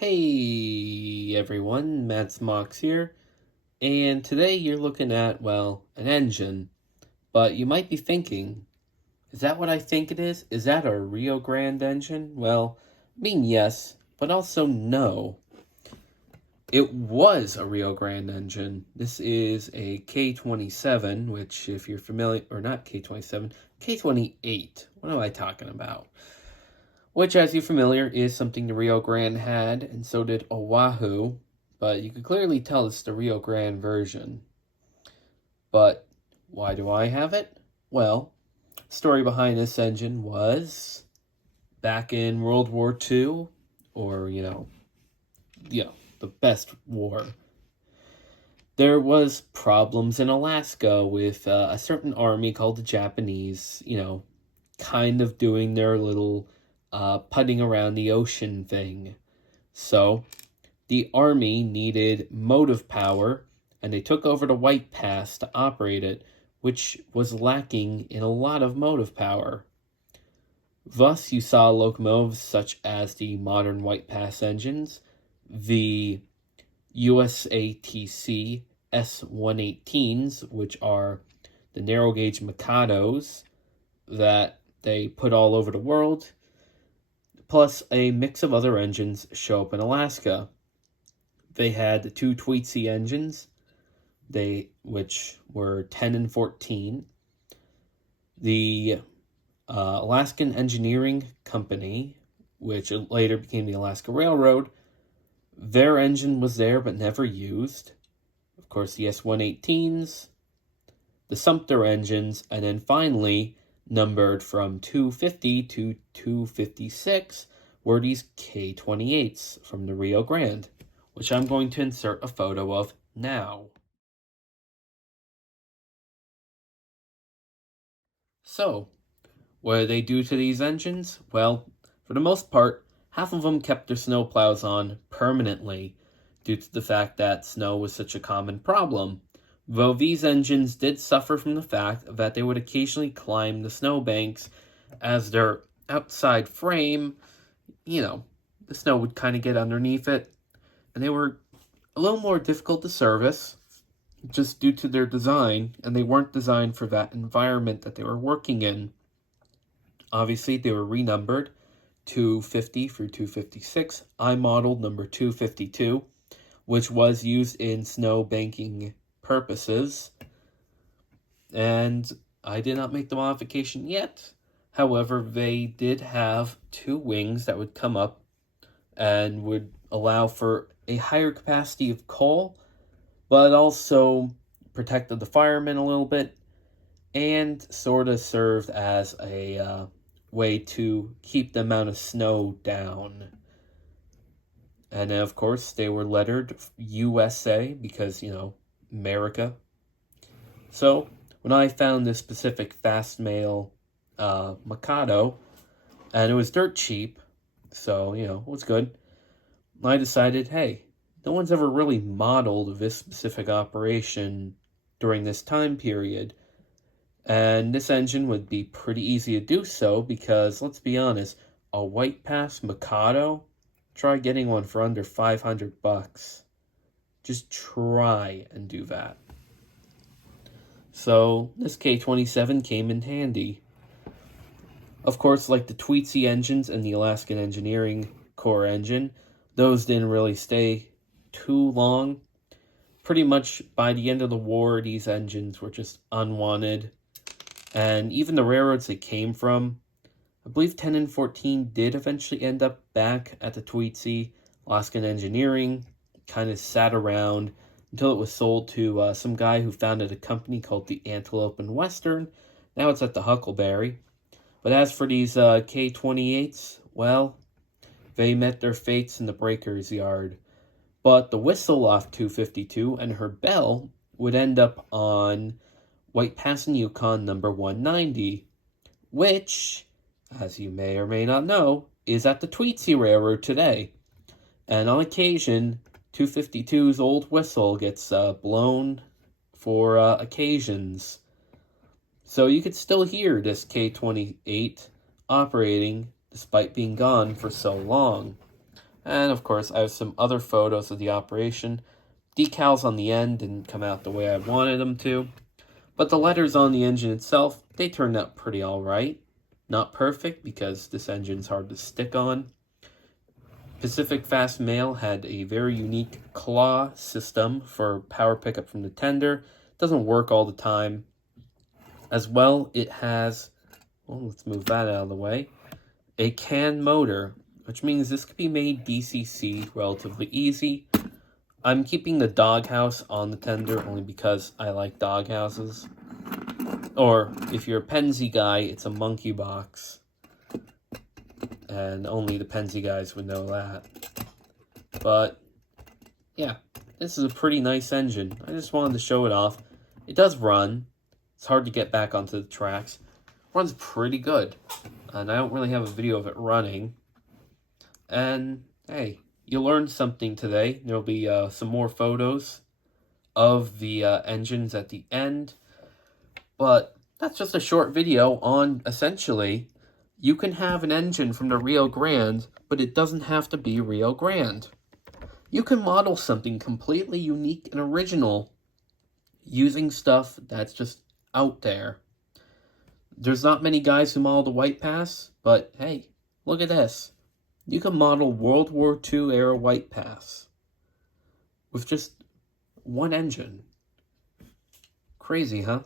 Hey everyone, Matt's Mox here, and today you're looking at, well, an engine, but you might be thinking, is that what I think it is? Is that a Rio Grande engine? Well, yes, but also no. It was a Rio Grande engine. This is a K27, which if you're familiar, or not K27, K28. What am I talking about? Which, as you're familiar, is something the Rio Grande had, and so did Oahu, but you can clearly tell it's the Rio Grande version. But why do I have it? Well, story behind this engine was back in World War II, or, the best war. There was problems in Alaska with a certain army called the Japanese, kind of doing their little putting around the ocean thing. So the army needed motive power, and they took over the White Pass to operate it, which was lacking in a lot of motive power. Thus, you saw locomotives such as the modern White Pass engines, the USATC S118s, which are the narrow gauge Mikados that they put all over the world, plus a mix of other engines show up in Alaska. They had the two WWII engines, which were 10 and 14. The Alaskan Engineering Company, which later became the Alaska Railroad, their engine was there but never used. Of course, the S118s, the Sumter engines, and then finally, numbered from 250 to 256, were these K28s from the Rio Grande, which I'm going to insert a photo of now. So, what did they do to these engines? Well, for the most part, half of them kept their snow plows on permanently due to the fact that snow was such a common problem, though these engines did suffer from the fact that they would occasionally climb the snowbanks as their outside frame, the snow would kind of get underneath it, and they were a little more difficult to service just due to their design, and they weren't designed for that environment that they were working in. Obviously, they were renumbered 250 through 256. I modeled number 252, which was used in snow banking purposes, and I did not make the modification yet. However, they did have two wings that would come up and would allow for a higher capacity of coal, but also protected the firemen a little bit, and sort of served as a way to keep the amount of snow down. And then, of course, they were lettered USA because, America. So, when I found this specific fast mail Mikado, and it was dirt cheap, so, it was good, I decided, hey, no one's ever really modeled this specific operation during this time period. And this engine would be pretty easy to do so because, let's be honest, a White Pass Mikado, try getting one for under $500. Just try and do that. So this K27 came in handy. Of course, like the WWII engines and the Alaskan Engineering Corps engine, those didn't really stay too long. Pretty much by the end of the war, these engines were just unwanted. And even the railroads they came from, I believe 10 and 14 did eventually end up back at the WWII. Alaskan Engineering kind of sat around until it was sold to some guy who founded a company called the Antelope and Western. Now it's at the Huckleberry. But as for these K28s, well, they met their fates in the breaker's yard. But the whistle off 252 and her bell would end up on White Pass and Yukon number 190, which, as you may or may not know, is at the WWII Railroad today. And on occasion, 252's old whistle gets blown for occasions. So you could still hear this K28 operating despite being gone for so long. And of course, I have some other photos of the operation. Decals on the end didn't come out the way I wanted them to. But the letters on the engine itself, they turned out pretty alright. Not perfect, because this engine's hard to stick on. Pacific Fast Mail had a very unique claw system for power pickup from the tender. Doesn't work all the time. As well, it has, well, let's move that out of the way, a CAN motor, which means this could be made DCC relatively easy. I'm keeping the doghouse on the tender only because I like doghouses. Or, if you're a Penzi guy, it's a monkey box. And only the Penzi guys would know that. But, yeah, this is a pretty nice engine. I just wanted to show it off. It does run. It's hard to get back onto the tracks. Runs pretty good. And I don't really have a video of it running. And, hey, you learned something today. There'll be some more photos of the engines at the end. But that's just a short video on, essentially, you can have an engine from the Rio Grande, but it doesn't have to be Rio Grande. You can model something completely unique and original using stuff that's just out there. There's not many guys who model the White Pass, but hey, look at this. You can model World War II era White Pass with just one engine. Crazy, huh?